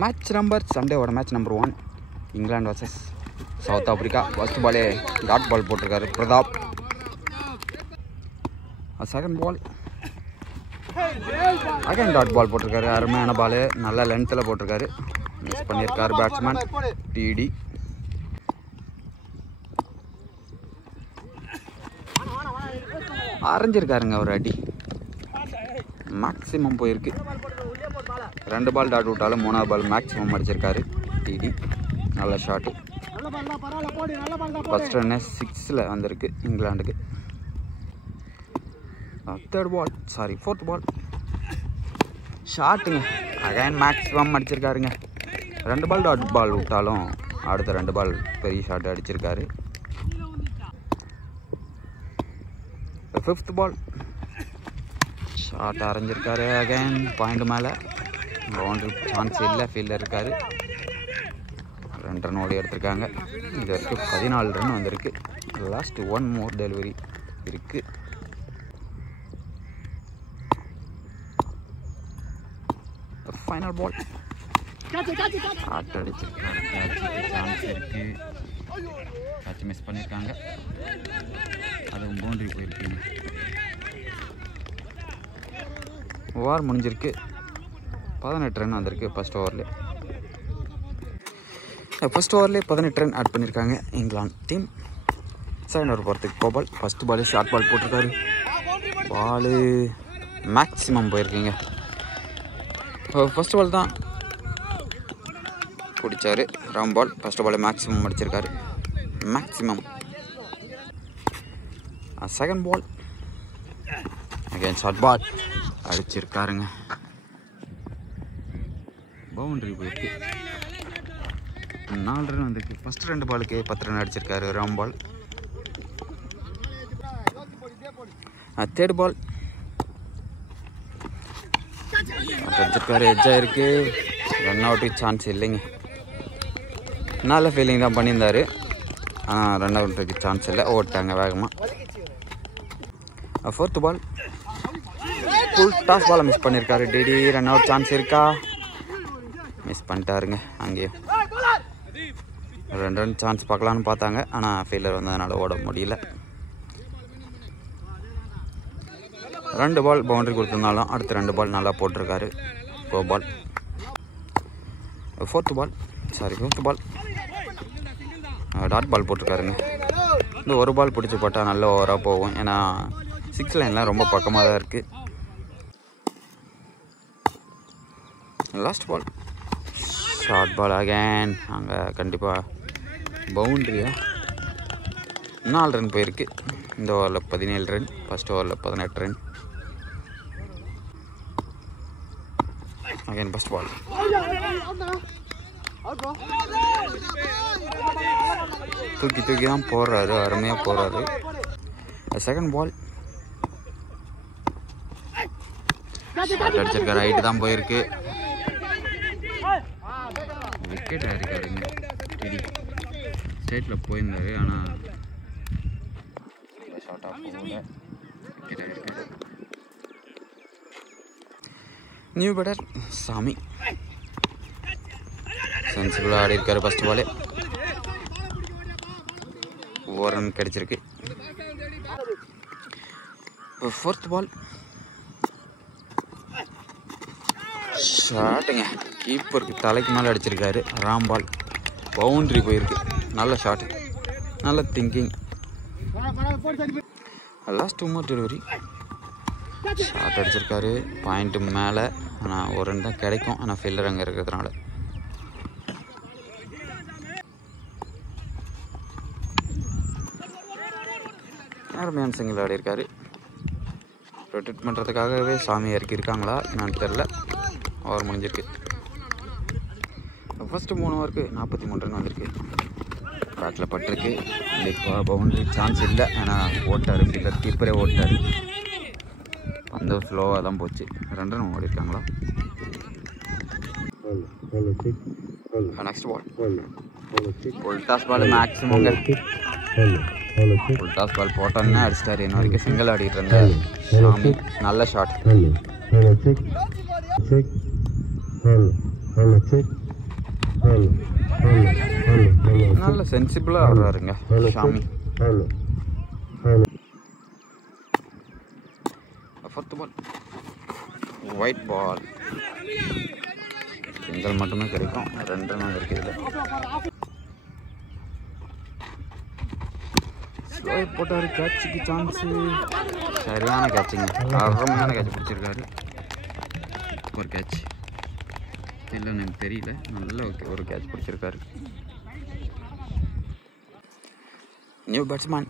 Match number சண்டேவோட match number 1 England versus south Africa. First பாலே dot ball போட்டிருக்காரு Pratap. Second ball again dot ball போட்டிருக்காரு. அருமையான பால், நல்ல லென்த்தில் போட்டிருக்காரு. மிஸ் பண்ணியிருக்காரு பேட்ஸ்மேன் டிடி. அரைஞ்சிருக்காருங்க ஒரு அடி, மேக்ஸிமம் போயிருக்கு. 2 பால் டாட் விட்டாலும் 3ஆவது பால் மேக்ஸிமம் அடிச்சிருக்காரு டிடி. நல்ல ஷாட்டு. ஃபர்ஸ்ட் ரன்னு 6ல் வந்திருக்கு இங்கிலாந்துக்கு. ஃபோர்த் பால் ஷாட்டுங்க. அகைன் மேக்ஸிமம் அடிச்சிருக்காருங்க. 2 பால் டாட் பால் விட்டாலும் அடுத்த 2 பால் பெரிய ஷாட் அடிச்சிருக்காரு. 5th பால் ஷாட் அரைஞ்சிருக்காரு. அகைன் பாயிண்ட் மேலே பவுண்டரி சான்ஸ் இல்லை, ஃபீல்டர் இருக்காரு. 2 ரன் ஓடி எடுத்திருக்காங்க. இது வரைக்கும் 14 ரன் வந்திருக்கு. லாஸ்ட் 1 மோர் டெலிவரி இருக்குது. ஃபைனல் பால் ஷாட் அடிச்சிருக்காரு. சான்ஸ் இருக்குது. கேட்ச் மிஸ் பண்ணியிருக்காங்க. அதுவும் பவுண்டரி போயிருக்கு. ஓவர் முடிஞ்சிருக்கு. 18 ரன் வந்திருக்கு ஃபர்ஸ்ட் ஓவர்லேயே. ஃபர்ஸ்ட் ஓவர்லேயே 18 ரன் ஆட் பண்ணியிருக்காங்க இங்கிலாந்து டீம். செகண்ட் ஓவர் போகிறதுக்கு Gopal. First ball short ball போட்டிருக்காரு. பால் மேக்ஸிமம் போயிருக்கீங்க. ஃபர்ஸ்ட் பால் தான் பிடிச்சாரு ராம் பால். ஃபர்ஸ்ட் பால் மேக்ஸிமம் அடிச்சிருக்காரு. Maximum. Second ball again short ball அடிச்சிருக்காருங்க. பவுண்டரி போயிருக்கு. 4 ரன் வந்திருக்கு. ஃபர்ஸ்ட் 2 பாலுக்கு 10 ரன் அடிச்சிருக்காரு ராம் பால். தேர்ட் பால் அடிச்சிருக்காரு. எட்ஜாக இருக்கு. ரன் அவுட்டுக்கு சான்ஸ் இல்லைங்க. நல்ல ஃபீலிங் தான் பண்ணியிருந்தாரு, ஆனால் ரன் அவுட்டுக்கு சான்ஸ் இல்லை. ஓட்டாங்க வேகமாக. 4th பால் ஃபுல் டாஸ் பாலை மிஸ் பண்ணியிருக்காரு டிடி. ரன் அவுட் சான்ஸ் இருக்கா? மிஸ் பண்ணிட்டாருங்க. அங்கேயும் 2 ரன் சான்ஸ் பார்க்கலான்னு பார்த்தாங்க, ஆனால் ஃபீல்டர் வந்ததுனால ஓட முடியல. 2 பால் பவுண்டரி கொடுத்துருந்தாலும் அடுத்த 2 பால் நல்லா போட்டிருக்காரு கோபால். 5th பால் டாட் பால் போட்டிருக்காருங்க. இந்த 1 பால் பிடிச்சி போட்டால் நல்ல ஓவராக போகும். ஏன்னா 6 லைன்லாம் ரொம்ப பக்கமாக தான் இருக்குது. Last ball short ball again. அங்கே கண்டிப்பாக பவுண்ட்ரியா. 4 ரன் போயிருக்கு. இந்த ஓவரில் 17 ரன், ஃபர்ஸ்ட் ஓவரில் 18 ரன். அகேன் ஃபர்ஸ்ட் பால் தூக்கி தான் போடுறாரு. அருமையாக போடுறாரு. செகண்ட் பால் ஷாட் அடிச்சிருக்காரு. ரைட்டு தான் போயிருக்கு. விக்கெட் ஆயிருக்காருங்க டிடி. ஸ்டேட்டில் போயிருந்தாரு, ஆனால் ஷார்ட் ஆஃப் போகல. விக்கெட் ஆயிருக்காரு. நியூ பேட்டர் சாமி சென்சிபிளாக ஆடி இருக்காரு. ஃபர்ஸ்ட் பாலே 1 ரன் கிடைச்சிருக்கு. 4th பால் ஷாட்டுங்க. கீப்பருக்கு தலைக்கு மேலே அடிச்சிருக்காரு ராம் பால். பவுண்ட்ரி போயிருக்கு. நல்ல ஷாட்டு, நல்ல திங்கிங். லாஸ்ட் 2 மோர் டெலிவரி ஷாட் அடிச்சிருக்காரு. பாயிண்ட்டு மேலே, ஆனால் 1 ரன் தான் கிடைக்கும். ஆனால் ஃபீல்டர் அங்கே இருக்கிறதுனால. அருமையான சிங்கிள் ஆடி இருக்காரு. ரொட்டேட் பண்ணுறதுக்காகவே சாமி இறக்கியிருக்காங்களா என்னன்னு தெரில. ஓவர் முடிஞ்சிருக்கு. ஃபர்ஸ்ட் 3 ஓவருக்கு 43 ரன் வந்திருக்கு. பேட்டில் பட்டிருக்கு. இப்போ பவுண்டரி சான்ஸ் இல்லை, ஆனால் ஓட்டார் ஃபீல்டர். கீப்பரே ஓட்டார். அந்த ஸ்லோவாக தான் போச்சு. 2 ரன் ஓடி இருக்காங்களா. Next ball full toss ball maximum. Full toss ball போட்டோன்னே அடிச்சிட்டாரு. இன்ன வரைக்கும் சிங்கிள் ஆடிட்டு இருந்தார் சாமி. நல்ல ஷாட். நல்ல சென்சிபிளாக ஆடுறாருங்க ஷாமி. ஃபோர்த் பால் ஒயிட் பால். சிங்கிள் மட்டுமே கிடைக்கும். 2 ரன் இருக்குது. ஸ்லோயர் போட்டார். கேட்சுக்கு சான்ஸு. சரியான கேட்சுங்க. அருமையான கேட்ச் பிடிச்சிருக்காரு. ஒரு கேட்ச் இல்லைன்னு எனக்கு தெரியல. நல்ல ஒரு கேட்ச் பிடிச்சிருக்காரு. New batsman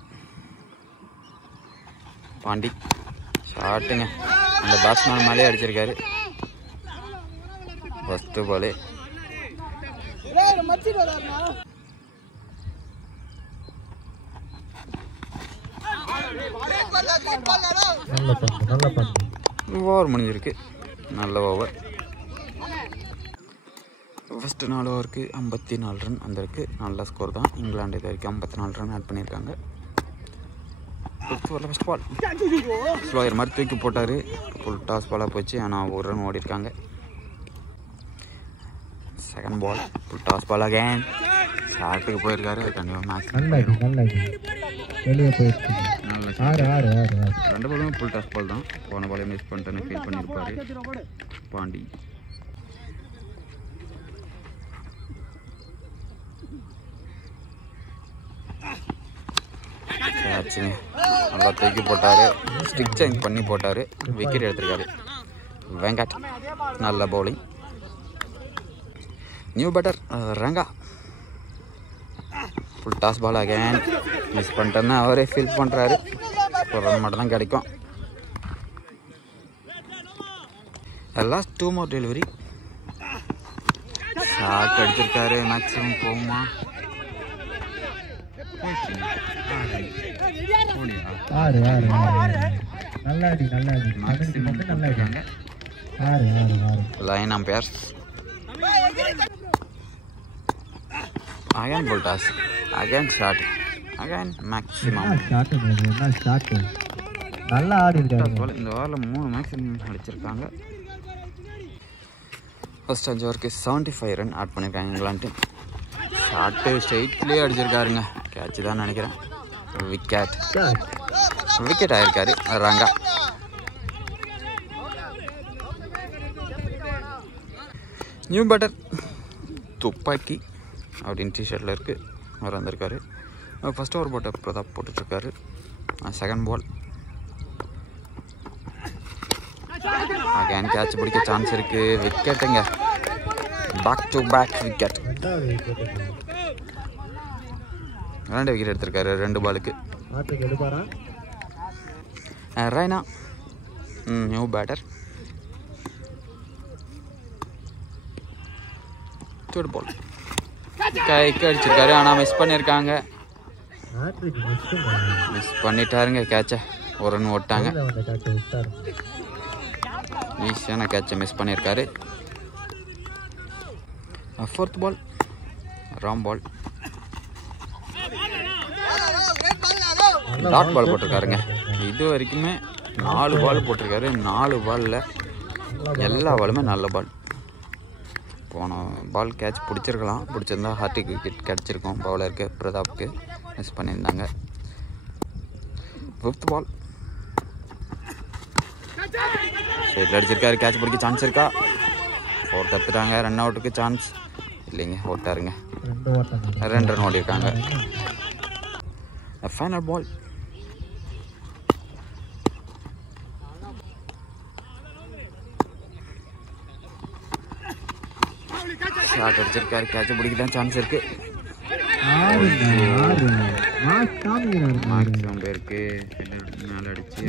Pandi. ஷாட்டுங்க. அந்த பேட்ஸ்மேன் மேலே அடிச்சிருக்காரு. ஃபஸ்ட்டு பாலே. ஓவர் முடிஞ்சிருக்கு. நல்ல ஓவர். ஃபஸ்ட்டு 4 ஓவருக்கு 54 ரன் வந்திருக்கு. நல்ல ஸ்கோர் தான். இங்கிலாந்து இது வரைக்கும் 54 ரன் ஆட் பண்ணியிருக்காங்க. ஃபஸ்ட் பால் ஸ்லோயர் மாதிரி தூக்கி போட்டார். ஃபுல் டாஸ் பாலாக போச்சு. ஆனால் 1 ரன் ஓடி இருக்காங்க. Second ball full toss ball again. ஷாட்டுக்கு போயிருக்காரு. கண்டிப்பாக மேட்ச் வெளியே போயிருக்கு. நல்ல 2 பாலுமே ஃபுல் டாஸ் பால் தான். போன பாலே மிஸ் பண்ணிட்டேன்னு ஃபீல் பண்ணியிருப்பாரு பாண்டி. ஆச்சுங்க. நல்லா தூக்கி போட்டார். ஸ்டிக் சேஞ்ச் பண்ணி போட்டார். விக்கெட் எடுத்திருக்காரு வெங்கட். நல்ல bowling. New batter Ranga. Full toss ball again. Miss பண்ணிட்டேன்னு அவரே ஃபீல் பண்ணுறாரு. ஒரு ரன் மட்டும் தான் கிடைக்கும். Last 2 more delivery. ஷாட் அடிச்சிருக்காரு. மேக்ஸிமம் போகுமா? Line umpires again full toss again shot again maximum. நல்லா ஆடி இருக்காங்க. இந்த ஓவரில் 3 மேக்ஸிமம் அடிச்சிருக்காங்க. ஃபர்ஸ்ட் 5 ஓவருக்கு 75 ரன் ஆட் பண்ணியிருக்காங்க இங்கிலாந்து. ஷாட்டு ஸ்ட்ரெயிட்லேயே அடிச்சிருக்காருங்க. கேட்ச் தான் நினைக்கிறேன். விக்கெட் ஆயிருக்காரு ரங்கா. நியூ பேட்டர் துப்பாக்கி அப்படின்னு டிஷர்ட்டில் இருக்குது. அவர் வந்திருக்காரு. ஃபஸ்ட் ஓவர் போட்ட பிரதாப் போட்டுட்ருக்காரு. செகண்ட் பால் அகைன் கேட்ச் பிடிக்க சான்ஸ் இருக்குது. விக்கெட்டுங்க. Back to back wicket. 2 wicket எடுத்திருக்காரு 2 பாலுக்கு. Raina new batter. Third ball கைக்கு அடிச்சிருக்காரு. ஆனால் மிஸ் பண்ணியிருக்காங்க. மிஸ் பண்ணிட்டாருங்க கேட்சை. 1 ரன் ஓட்டாங்க. ஈஸியான கேட்சை மிஸ் பண்ணியிருக்காரு. ஃபோர்த் பால் ராம் பால். டாட் பால் போட்டிருக்காருங்க. இது வரைக்குமே 4 பால் போட்டிருக்காரு. 4 பாலில் எல்லா பாலுமே நல்ல பால். போன பால் கேட்ச் பிடிச்சிருக்கலாம். பிடிச்சிருந்தா ஹார்டிக் விக்கெட் கிடச்சிருக்கும் பவுலருக்கு பிரதாப்க்கு. மிஸ் பண்ணியிருந்தாங்க. 5th பால் சைடில் அடிச்சிருக்காரு. கேட்ச் பிடிக்க சான்ஸ் இருக்கா? 4 தப்புட்டாங்க. ரன் அவுட்டுக்கு சான்ஸ் இல்லைங்க. ஓட்டாருங்க. 2 ரன் ஓடிருக்காங்க. ஃபைனல் பால் ஷாட் அடிச்சிருக்காரு. கேட்ச் பிடிக்க தான் சான்ஸ் இருக்கு. மேக்ஸிமம் பேருக்கு மேலே அடிச்சு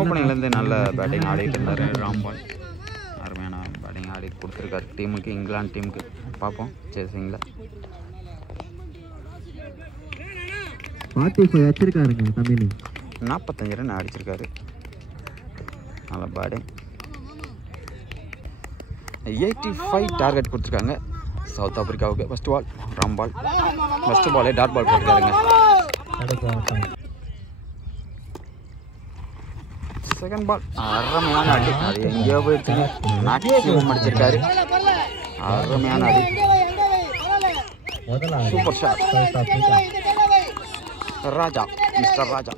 ஓப்பனிங்லேருந்து நல்ல பேட்டிங் ஆடிட்டு இருந்தார் ராம்பால். அருமையான பேட்டிங் ஆடி கொடுத்துருக்காரு டீமுக்கு, இங்கிலாந்து டீமுக்கு. பார்ப்போம் சேசிங்கில் 45 ரன் அடிச்சிருக்காரு. நல்ல பேட்டிங். 85 டார்கெட் கொடுத்துருக்காங்க சவுத் ஆப்பிரிக்காவுக்கு. ஃபஸ்ட் பால் ராம் பால். ஃபஸ்ட்டு பாலே டாட் பால் போட்டுருக்காருங்க. செகண்ட் பால் அருமையான அடி, அது எங்கேயோ போயிடுச்சுங்க. மேக்ஸிமம் அடிச்சிருக்காரு. அருமையான அடி, super shot. Raja, mister Raja.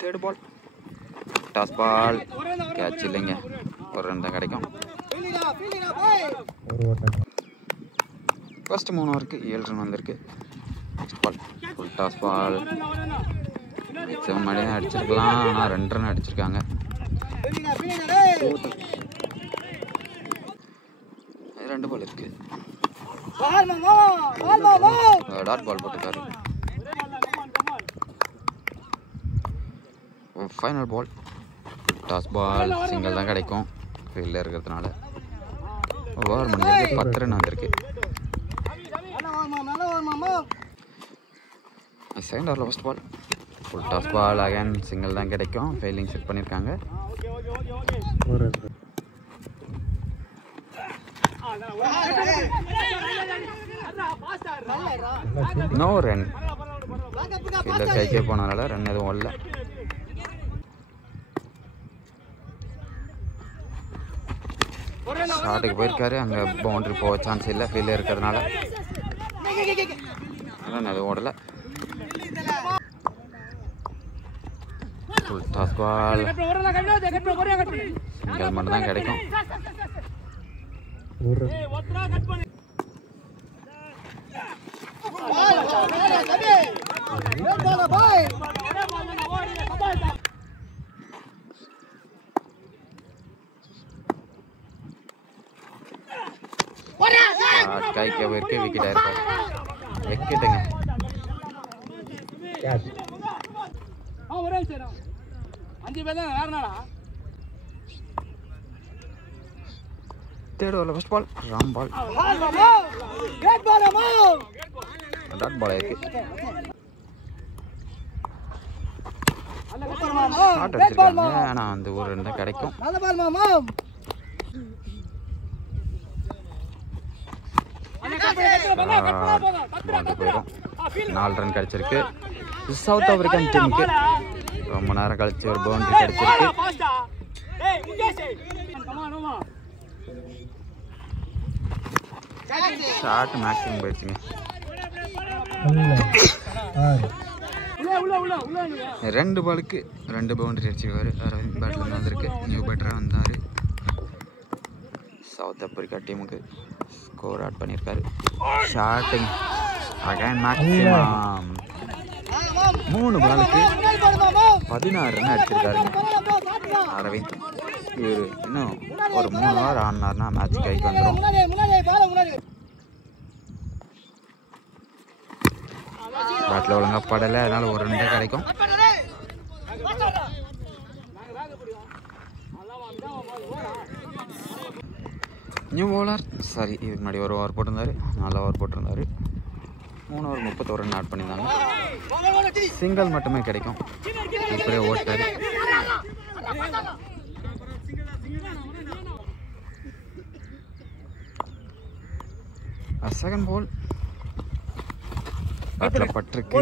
Third ball toss ball, catch இல்லைங்க. ஒரு ரன் தான் கிடைக்கும். ஃபர்ஸ்ட் 3 ஓவருக்கு 7 ரன் வந்திருக்கு. Next ball full toss ball. Maximum அடி அடிச்சிருக்கலாம், ஆனால் 2 ரன் அடிச்சிருக்காங்க. ரெண்டு பால் இருக்கு. டாட் பால் போட்டுருக்காரு. Final ball toss ball, single தான் கிடைக்கும் ஃபீல்டில் இருக்கிறதுனால. ஓவர் முடிஞ்சிருக்கு, 10 ரன் வந்திருக்கு. செகண்ட் ஓவரில் first ball full toss ball, again single தான் கிடைக்கும். ஃபீல்டிங் செட் பண்ணியிருக்காங்க. No run. ஃபீல்டர் கைக்கே போனதுனால ரன் எதுவும் வரல. ஷாட்டுக்கு போயிருக்காரு, அங்கே பவுண்டரி போக சான்ஸ் இல்லை ஃபீல்டில் இருக்கிறதுனால. ரன் எதுவும் ஓடலை. ஃபுல் டாஸ் பால், சிங்கிள் மட்டும் தான் கிடைக்கும். கைக்கு போயிருக்கு, விக்கெட் ஆயிருக்காரு. விக்கெட்டுங்க. தேர்ட் ஓவரில் ஃபர்ஸ்ட் பால் ராம் பால், டாட் பால் ஆயிருக்கு. ஷாட் எடுத்திருக்காங்க, ஆனால் அந்த ஒரு ரன் தான் கிடைக்கும். போயிடும். 4 ரன் கிடைச்சிருக்கு சவுத் ஆப்பிரிக்கன் டீமுக்கு. ரொம்ப நேரம் கழிச்சு ஒரு பவுண்டரி கிடைச்சிருக்கு. ஷாட் மேக்ஸிமம் போயிடுச்சுங்க. 2 பாலுக்கு 2 பவுண்டரி அடிச்சிருக்காரு. அரவிந்த் பேட்லேருந்து வந்திருக்கு, நியூ பேட்டராக வந்தார். சவுத் ஆப்பிரிக்கா டீமுக்கு ஸ்கோர் ஆட் பண்ணியிருக்காரு. ஷாட்டிங் அகைன் மேக்ஸிமம் 3 பாலுக்கு 16 ரன் அடிச்சிருக்காருங்க அரவிந்த். இவர் இன்னும் ஒரு 3 ஓவர் ஆடினார்னா மேட்ச் கைக்கு வந்துடும். பேட்டில் ஒழுங்காக படலை, அதனால ஒரு ரன் தான் கிடைக்கும். நியூ பவுலர் சாரி, இதுக்கு முன்னாடி ஒரு ஓவர் போட்டிருந்தாரு, 4 ஓவர் போட்டிருந்தாரு. 3 ஓவர் 31 ரன் ஆட் பண்ணியிருந்தாங்க. சிங்கிள் மட்டுமே கிடைக்கும். இப்படியே ஓட்டாரு. செகண்ட் பால் பேட்டில் பட்டிருக்கு,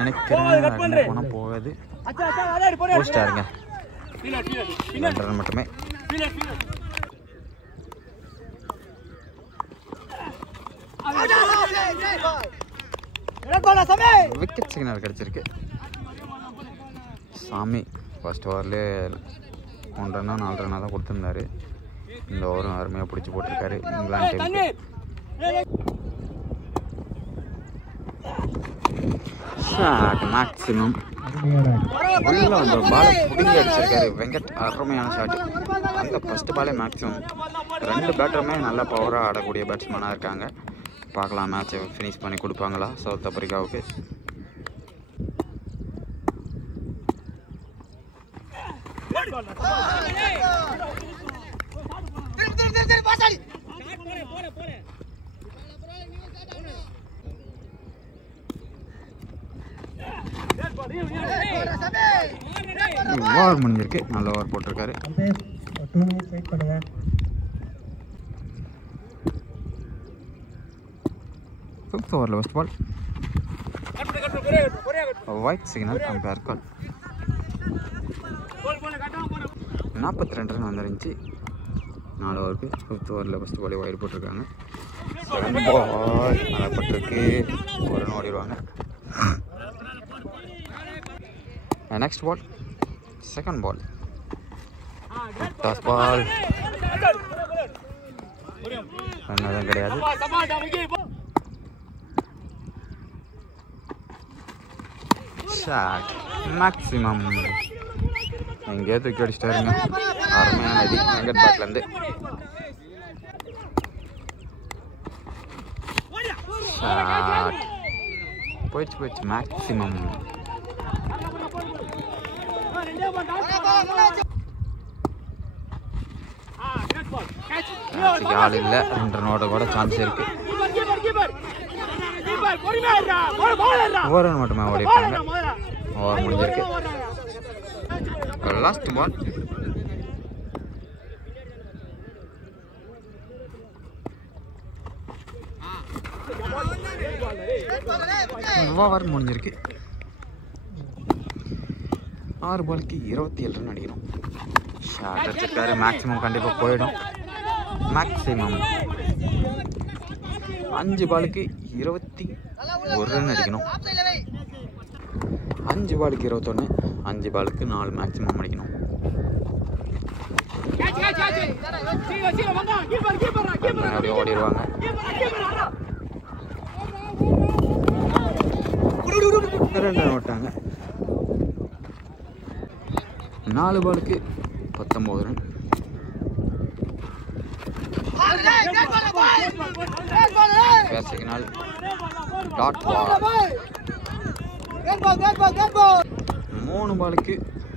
நினைக்கிறேன். போனால் போகாது. போஸ்டாருங்க, 2 ரன் மட்டுமே. விக்கெட் சிக்னல் கிடைச்சிருக்கு. சாமி ஃபர்ஸ்ட் ஓவர்லேயே 1 ரன்னோ 4 ரன்னாக தான் கொடுத்துருந்தாரு. இந்த ஓவரும் அருமையாக பிடிச்சி போட்டிருக்காரு இங்கிலாந்து டீமுக்கு. ஷாட் மேக்ஸிமம் உள்ள அந்த பாலை பிடிங்கி அடிச்சிருக்காரு வெங்கட். அருமையான ஷாட். அந்த ஃபர்ஸ்ட் பாலே மேக்ஸிமம் 2 பேட்டருமே நல்ல பவராக ஆடக்கூடிய பேட்ஸ்மேனாக இருக்காங்க. பார்க்கலாம் மேட்சை ஃபினிஷ் பண்ணி கொடுப்பாங்களா சவுத் ஆப்பிரிக்காவுக்கு. ஓவர் முடிஞ்சிருக்கு, நல்ல ஓவர் போட்டிருக்காரு. 2 minutes வெயிட் பண்ணுங்க. ஃபிஃப்த் ஓவரில் first ball wide signal umpire call. 42 run வந்துருந்துச்சு 4 ஓவருக்கு. 5th ஓவரில் ஃபஸ்ட் பாலே ஒயிட் போட்டிருக்காங்க. செகண்ட் பால் நடப்பட்டிருக்கு, ஒரு ரன் ஓடிடுவாங்க. Next ball, second ball, toss ball, run கிடையாது. ஷாட் மேக்ஸிமம் எங்கேயோ தூக்கி அடிச்சிட்டாருங்க. அருமையான அடி வெங்கட் பேட்லேருந்து. ஷாட் போயிடுச்சு மேக்ஸிமம். ஆள் இல்லை, 2 ரன் கூட சான்ஸ் இருக்கு. ஓவர் ரன் மட்டுமே ஓடிருக்காங்க. ஓவர் முடிஞ்சிருக்கு. லாஸ்ட் பால், ஓவர் முடிஞ்சிருக்கு. 6 பாலுக்கு 27 ரன் அடிக்கணும். ஷாட் அடிச்சிருக்காரு. மேக்ஸிமம் கண்டிப்பாக போயிடும். மேக்ஸிமம் 5 பாலுக்கு 21 ரன் அடிக்கணும். 5 பாலுக்கு 21, 5 பாலுக்கு 4 மேக்ஸிமம் அடிக்கணும். அப்படியே ஓடிடுவாங்க. 2 ரன் ஓட்டாங்க. 4 பாலுக்கு 19 ரன். Signal dot ball. 3 பாலுக்கு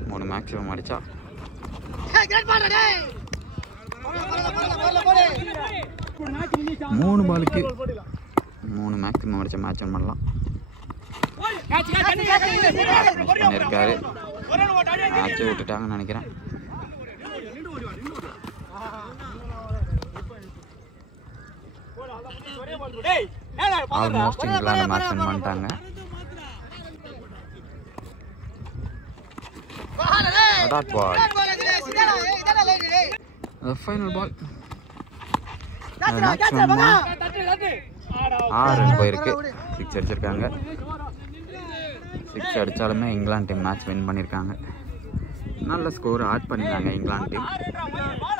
3 மேக்ஸிமம் அடிச்சா 3 பாலுக்கு 3 மேக்ஸிமம் அடிச்சா மேட்ச் வின் பண்ணலாம். பண்ணியிருக்காரு. மேட்சை விட்டுட்டாங்கன்னு நினைக்கிறேன். ஆல்மோஸ்ட் இங்கிலாந்து மேட்ச் வின் பண்ணிட்டாங்க. Dot ball, final ball. Maximum 6 run போயிருக்கு. 6 அடிச்சிருக்காங்க. 6 அடித்தாலுமே இங்கிலாந்து டீம் மேட்ச் வின் பண்ணியிருக்காங்க. நல்ல ஸ்கோர் ஆட் பண்ணியிருந்தாங்க இங்கிலாந்து டீம்.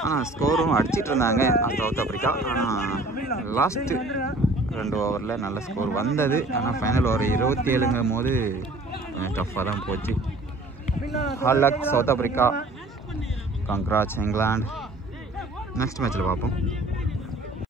ஆனால் ஸ்கோரும் அடிச்சிட்டு இருந்தாங்க சவுத் ஆப்பிரிக்கா. ஆனால் லாஸ்ட்டு 2 ஓவரில் நல்ல ஸ்கோர் வந்தது. ஆனால் ஃபைனல் ஓவர் 27ங்கும் போது டஃப்பாக தான் போச்சு. All luck south Africa. Congrats England. Next மேட்ச்சில் பார்ப்போம்.